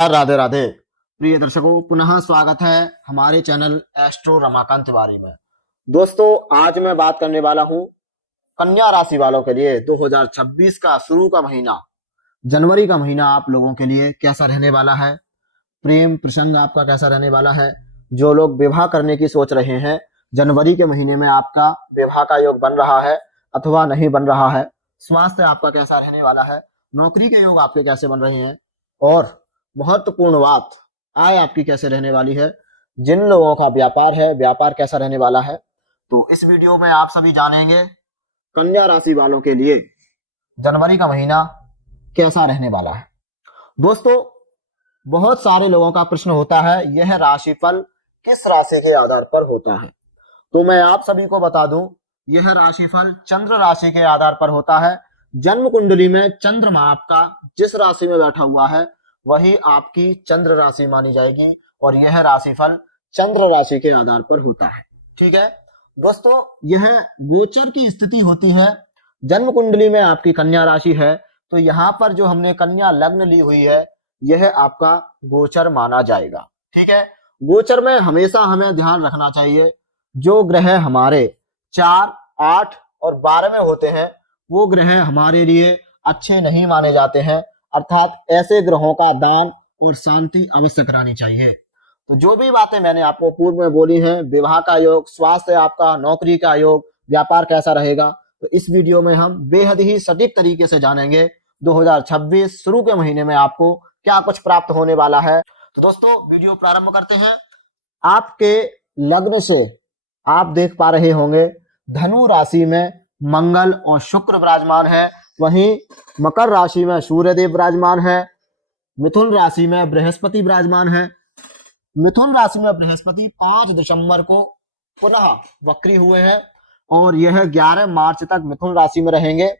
राधे राधे। प्रिय दर्शकों, पुनः स्वागत है हमारे चैनल एस्ट्रो रमाकांत तिवारी में। दोस्तों, आज मैं बात करने वाला हूं कन्या राशि वालों के लिए 2026 का शुरू का महीना, जनवरी का महीना आप लोगों के लिए कैसा रहने वाला है। प्रेम प्रसंग आपका कैसा रहने वाला है। जो लोग विवाह करने की सोच रहे हैं, जनवरी के महीने में आपका विवाह का योग बन रहा है अथवा नहीं बन रहा है। स्वास्थ्य आपका कैसा रहने वाला है। नौकरी के योग आपके कैसे बन रहे हैं। और महत्वपूर्ण बात, आय आपकी कैसे रहने वाली है। जिन लोगों का व्यापार है, व्यापार कैसा रहने वाला है। तो इस वीडियो में आप सभी जानेंगे कन्या राशि वालों के लिए जनवरी का महीना कैसा रहने वाला है। दोस्तों, बहुत सारे लोगों का प्रश्न होता है, यह राशिफल किस राशि के आधार पर होता है। तो मैं आप सभी को बता दूं, यह राशिफल चंद्र राशि के आधार पर होता है। जन्म कुंडली में चंद्रमा आपका जिस राशि में बैठा हुआ है वही आपकी चंद्र राशि मानी जाएगी और यह राशिफल चंद्र राशि के आधार पर होता है। ठीक है दोस्तों, यह गोचर की स्थिति होती है। जन्म कुंडली में आपकी कन्या राशि है, तो यहाँ पर जो हमने कन्या लग्न ली हुई है यह आपका गोचर माना जाएगा। ठीक है, गोचर में हमेशा हमें ध्यान रखना चाहिए, जो ग्रह हमारे 4, 8 और 12 में होते हैं वो ग्रह हमारे लिए अच्छे नहीं माने जाते हैं। अर्थात ऐसे ग्रहों का दान और शांति अवश्य करानी चाहिए। तो जो भी बातें मैंने आपको पूर्व में बोली हैं, विवाह का योग, स्वास्थ्य आपका, नौकरी का योग, व्यापार कैसा रहेगा, तो इस वीडियो में हम बेहद ही सटीक तरीके से जानेंगे 2026 शुरू के महीने में आपको क्या कुछ प्राप्त होने वाला है। तो दोस्तों, वीडियो प्रारंभ करते हैं। आपके लग्न से आप देख पा रहे होंगे धनु राशि में मंगल और शुक्र विराजमान है, वहीं मकर राशि में सूर्यदेव विराजमान है, मिथुन राशि में बृहस्पति विराजमान है। मिथुन राशि में बृहस्पति 5 दिसंबर को पुनः वक्री हुए हैं और यह 11 मार्च तक मिथुन राशि में रहेंगे।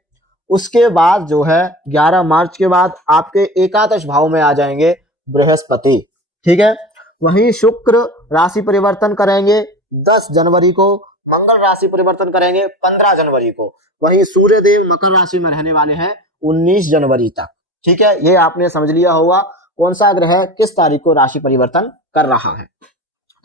उसके बाद जो है 11 मार्च के बाद आपके एकादश भाव में आ जाएंगे बृहस्पति। ठीक है, वहीं शुक्र राशि परिवर्तन करेंगे 10 जनवरी को, मंगल राशि परिवर्तन करेंगे 15 जनवरी को, वहीं सूर्यदेव मकर राशि में रहने वाले हैं 19 जनवरी तक। ठीक है, ये आपने समझ लिया होगा कौन सा ग्रह किस तारीख को राशि परिवर्तन कर रहा है।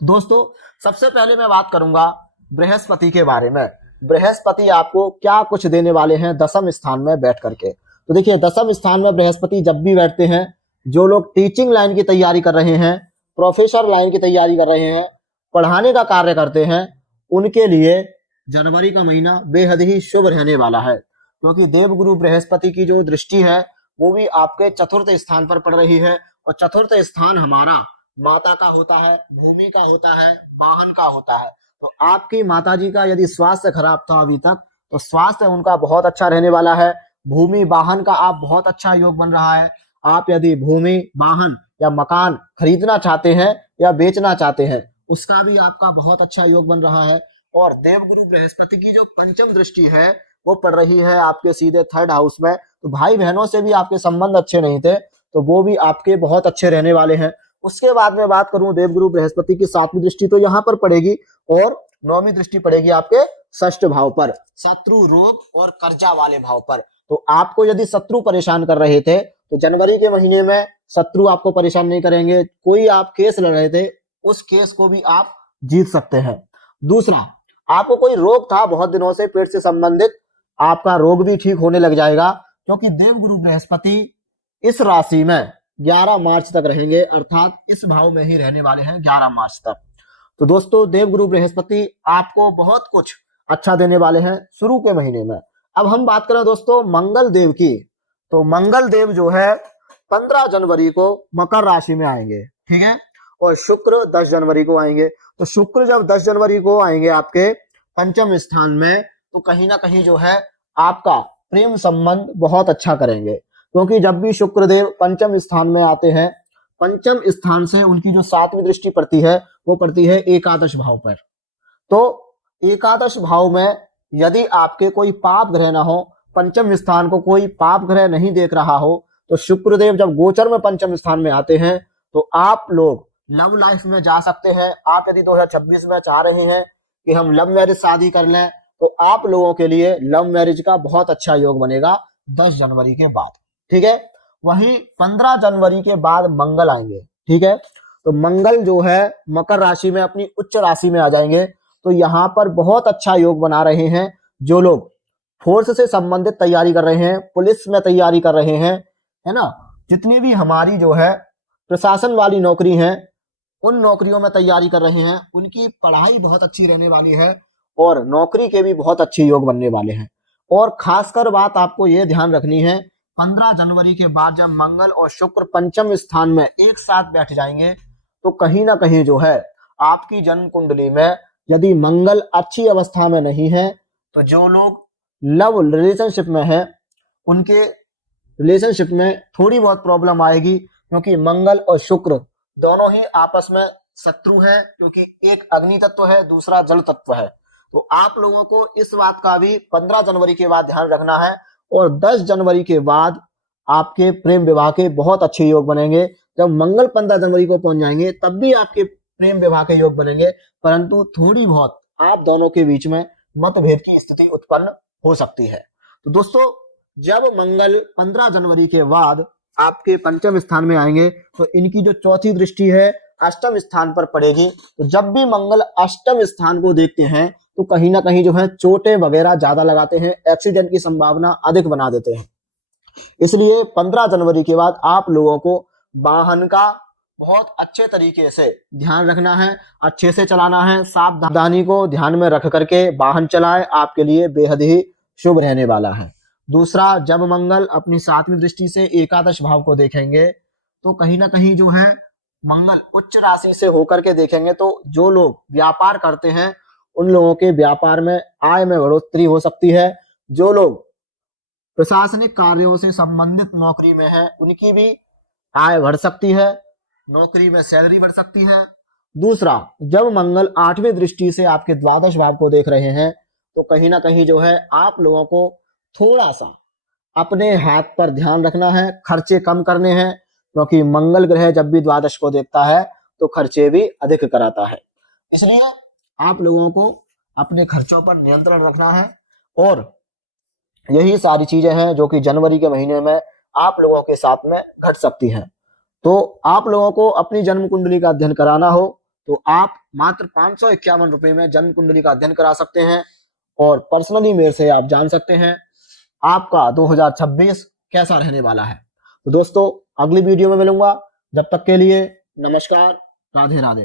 दोस्तों, सबसे पहले मैं बात करूंगा बृहस्पति के बारे में। बृहस्पति आपको क्या कुछ देने वाले हैं दसम स्थान में बैठ करके। तो देखिए, दसम स्थान में बृहस्पति जब भी बैठते हैं, जो लोग टीचिंग लाइन की तैयारी कर रहे हैं, प्रोफेसर लाइन की तैयारी कर रहे हैं, पढ़ाने का कार्य करते हैं, उनके लिए जनवरी का महीना बेहद ही शुभ रहने वाला है, क्योंकि देवगुरु बृहस्पति की जो दृष्टि है वो भी आपके चतुर्थ स्थान पर पड़ रही है। और चतुर्थ स्थान हमारा माता का होता है, भूमि का होता है, वाहन का होता है। तो आपकी माताजी का यदि स्वास्थ्य खराब था अभी तक, तो स्वास्थ्य उनका बहुत अच्छा रहने वाला है। भूमि वाहन का आप बहुत अच्छा योग बन रहा है। आप यदि भूमि वाहन या मकान खरीदना चाहते हैं या बेचना चाहते हैं, उसका भी आपका बहुत अच्छा योग बन रहा है। और देवगुरु बृहस्पति की जो पंचम दृष्टि है वो पड़ रही है आपके सीधे 3rd हाउस में। तो भाई बहनों से भी आपके संबंध अच्छे नहीं थे, तो वो भी आपके बहुत अच्छे रहने वाले हैं। उसके बाद में बात करूं देवगुरु बृहस्पति की 7वीं दृष्टि तो यहाँ पर पड़ेगी और 9वीं दृष्टि पड़ेगी आपके 6ठ भाव पर, शत्रु, रोग और कर्जा वाले भाव पर। तो आपको यदि शत्रु परेशान कर रहे थे तो जनवरी के महीने में शत्रु आपको परेशान नहीं करेंगे। कोई आप केस लड़ रहे थे, उस केस को भी आप जीत सकते हैं। दूसरा, आपको कोई रोग था बहुत दिनों से पेट से संबंधित, आपका रोग भी ठीक होने लग जाएगा, क्योंकि देवगुरु बृहस्पति इस राशि में 11 मार्च तक रहेंगे, अर्थात इस भाव में ही रहने वाले हैं 11 मार्च तक। तो दोस्तों, देवगुरु बृहस्पति आपको बहुत कुछ अच्छा देने वाले हैं शुरू के महीने में। अब हम बात करें दोस्तों मंगल देव की, तो मंगल देव जो है 15 जनवरी को मकर राशि में आएंगे। ठीक है, और शुक्र 10 जनवरी को आएंगे। तो शुक्र जब 10 जनवरी को आएंगे आपके पंचम स्थान में, तो कहीं ना कहीं जो है आपका प्रेम संबंध बहुत अच्छा करेंगे, क्योंकि जब भी शुक्रदेव पंचम स्थान में आते हैं, पंचम स्थान से उनकी जो 7वीं दृष्टि पड़ती है वो पड़ती है एकादश भाव पर। तो एकादश भाव में यदि आपके कोई पाप ग्रह ना हो, पंचम स्थान को कोई पाप ग्रह नहीं देख रहा हो, तो शुक्रदेव जब गोचर में पंचम स्थान में आते हैं तो आप लोग लव लाइफ में जा सकते हैं। आप यदि 2026 में चाह रहे हैं कि हम लव मैरिज शादी कर लें, तो आप लोगों के लिए लव मैरिज का बहुत अच्छा योग बनेगा 10 जनवरी के बाद। ठीक है, वही 15 जनवरी के बाद मंगल आएंगे। ठीक है, तो मंगल जो है मकर राशि में अपनी उच्च राशि में आ जाएंगे। तो यहाँ पर बहुत अच्छा योग बना रहे हैं। जो लोग फोर्स से संबंधित तैयारी कर रहे हैं, पुलिस में तैयारी कर रहे हैं, है ना, जितनी भी हमारी जो है प्रशासन वाली नौकरी है, उन नौकरियों में तैयारी कर रहे हैं, उनकी पढ़ाई बहुत अच्छी रहने वाली है और नौकरी के भी बहुत अच्छे योग बनने वाले हैं। और खासकर बात आपको ये ध्यान रखनी है, 15 जनवरी के बाद जब मंगल और शुक्र पंचम स्थान में एक साथ बैठ जाएंगे तो कहीं ना कहीं जो है आपकी जन्म कुंडली में यदि मंगल अच्छी अवस्था में नहीं है तो जो लोग लव रिलेशनशिप में है उनके रिलेशनशिप में थोड़ी बहुत प्रॉब्लम आएगी, क्योंकि मंगल और शुक्र दोनों ही आपस में शत्रु है, क्योंकि एक अग्नि तत्व है, दूसरा जल तत्व है। तो आप लोगों को इस बात का भी 15 जनवरी के बाद ध्यान रखना है। और 10 जनवरी के बाद आपके प्रेम विवाह के बहुत अच्छे योग बनेंगे। जब मंगल 15 जनवरी को पहुंच जाएंगे तब भी आपके प्रेम विवाह के योग बनेंगे, परंतु थोड़ी बहुत आप दोनों के बीच में मतभेद की स्थिति उत्पन्न हो सकती है। तो दोस्तों, जब मंगल 15 जनवरी के बाद आपके पंचम स्थान में आएंगे तो इनकी जो चौथी दृष्टि है अष्टम स्थान पर पड़ेगी। तो जब भी मंगल अष्टम स्थान को देखते हैं तो कहीं ना कहीं जो है चोटें वगैरह ज्यादा लगाते हैं, एक्सीडेंट की संभावना अधिक बना देते हैं। इसलिए 15 जनवरी के बाद आप लोगों को वाहन का बहुत अच्छे तरीके से ध्यान रखना है, अच्छे से चलाना है, सावधानी को ध्यान में रख करके वाहन चलाएं, आपके लिए बेहद ही शुभ रहने वाला है। दूसरा, जब मंगल अपनी 7वीं दृष्टि से एकादश भाव को देखेंगे तो कहीं ना कहीं जो है मंगल उच्च राशि से होकर के देखेंगे तो जो लोग व्यापार करते हैं उन लोगों के व्यापार में आय में बढ़ोतरी हो सकती है। जो लोग प्रशासनिक कार्यों से संबंधित नौकरी में है उनकी भी आय बढ़ सकती है, नौकरी में सैलरी बढ़ सकती है। दूसरा, जब मंगल 8वीं दृष्टि से आपके द्वादश भाव को देख रहे हैं तो कहीं ना कहीं जो है आप लोगों को थोड़ा सा अपने हाथ पर ध्यान रखना है, खर्चे कम करने हैं, क्योंकि मंगल ग्रह जब भी द्वादश को देखता है तो खर्चे भी अधिक कराता है। इसलिए आप लोगों को अपने खर्चों पर नियंत्रण रखना है। और यही सारी चीजें हैं जो कि जनवरी के महीने में आप लोगों के साथ में घट सकती हैं। तो आप लोगों को अपनी जन्म कुंडली का अध्ययन कराना हो तो आप मात्र 551 रुपए में जन्म कुंडली का अध्ययन करा सकते हैं और पर्सनली मेरे से आप जान सकते हैं आपका 2026 कैसा रहने वाला है। तो दोस्तों, अगली वीडियो में मिलूंगा, जब तक के लिए नमस्कार, राधे राधे।